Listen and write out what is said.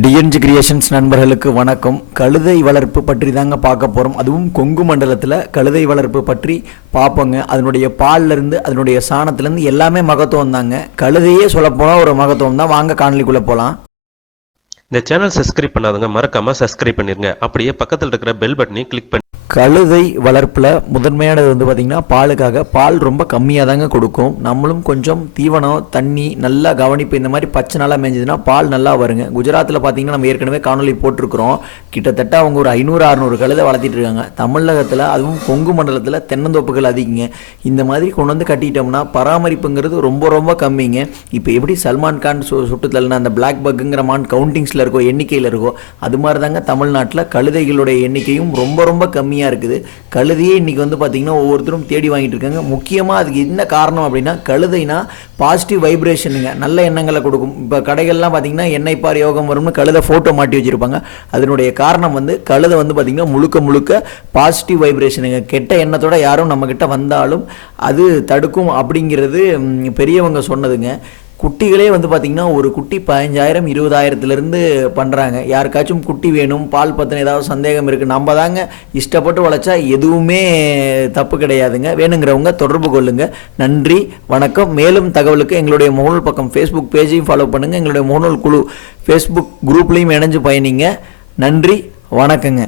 TNG creations நண்பர்களுக்கு வணக்கம். கழுதை வளர்ப்பு பற்றி தாங்க பார்க்க போகிறோம் அதுவும் கொங்கு மண்டலத்தில் கழுதை வளர்ப்பு பற்றி பார்ப்போங்க. அதனுடைய பால்லேருந்து அதனுடைய சாணத்துலேருந்து எல்லாமே மகத்துவம் தாங்க கழுதையே சொல்லப்போனால் ஒரு மகத்துவம் தான் வாங்க காணொலிக்குள்ளே போகலாம் இந்த சேனல் சப்ஸ்கிரைப் பண்ணாதவங்க மறக்காமல் சப்ஸ்கிரைப் பண்ணிருங்க. அப்படியே பக்கத்தில் இருக்கிற பெல் பட்டனையும் கிளிக் பண்ணி கழுதை வளர்ப்பில் முதன்மையானது வந்து பார்த்திங்கன்னா பாலுக்காக பால் ரொம்ப கம்மியாக தாங்க கொடுக்கும். நம்மளும் கொஞ்சம் தீவனம் தண்ணி நல்லா கவனிப்பு இந்த மாதிரி பச்சை நாளாக மேய்ஞ்சதுன்னா பால் நல்லா வருங்க. குஜராத்தில் பார்த்தீங்கன்னா நம்ம ஏற்கனவே காணொலி போட்டிருக்கிறோம். கிட்டத்தட்ட அவங்க ஒரு ஐநூறு அறநூறு கழுதை வளர்த்திட்டு இருக்காங்க. தமிழகத்தில் அதுவும் கொங்கு மண்டலத்தில் தென்னந்தோப்புகள் அதிகங்க. இந்த மாதிரி கொண்டு வந்து கட்டிட்டோம்னா பராமரிப்புங்கிறது ரொம்ப ரொம்ப கம்மிங்க. இப்போ எப்படி சல்மான் கான் சு சுட்டுத்தல்னா அந்த பிளாக் பக்குங்கிற மான் கவுண்டிங்ஸில் இருக்கோ எண்ணிக்கையில் இருக்கோ அது மாதிரி தாங்க தமிழ்நாட்டில் கழுதைகளுடைய எண்ணிக்கையும் ரொம்ப ரொம்ப கம்மி கம்மியாக இருக்குது. கழுதையே இன்றைக்கி வந்து பார்த்திங்கன்னா ஒவ்வொருத்தரும் தேடி வாங்கிட்டு இருக்காங்க. முக்கியமாக அதுக்கு என்ன காரணம் அப்படின்னா கழுதைனா பாசிட்டிவ் வைப்ரேஷனுங்க நல்ல எண்ணங்களை கொடுக்கும். இப்போ கடைகள்லாம் பார்த்திங்கன்னா எண்ணெய் பார் யோகம் வரும்னு கழுதை ஃபோட்டோ மாட்டி வச்சுருப்பாங்க. அதனுடைய காரணம் வந்து கழுதை வந்து பார்த்திங்கன்னா முழுக்க முழுக்க பாசிட்டிவ் வைப்ரேஷனுங்க கெட்ட எண்ணத்தோட யாரும் நம்மக்கிட்ட வந்தாலும் அது தடுக்கும் அப்படிங்கிறது பெரியவங்க சொன்னதுங்க. குட்டிகளே வந்து பார்த்திங்கன்னா ஒரு குட்டி பதினஞ்சாயிரம் இருபதாயிரத்துலேருந்து பண்ணுறாங்க யாருக்காச்சும் குட்டி வேணும் பால் பற்றின ஏதாவது சந்தேகம் இருக்குது நம்ம தாங்க இஷ்டப்பட்டு உழைச்சா எதுவுமே தப்பு கிடையாதுங்க. வேணுங்கிறவங்க தொடர்பு கொள்ளுங்க. நன்றி வணக்கம். மேலும் தகவலுக்கு எங்களுடைய முகநூல் பக்கம் ஃபேஸ்புக் பேஜையும் ஃபாலோ பண்ணுங்கள் எங்களுடைய முகநூல் குழு ஃபேஸ்புக் குரூப்லேயும் இணைஞ்சு பயணிங்க. நன்றி வணக்கங்க.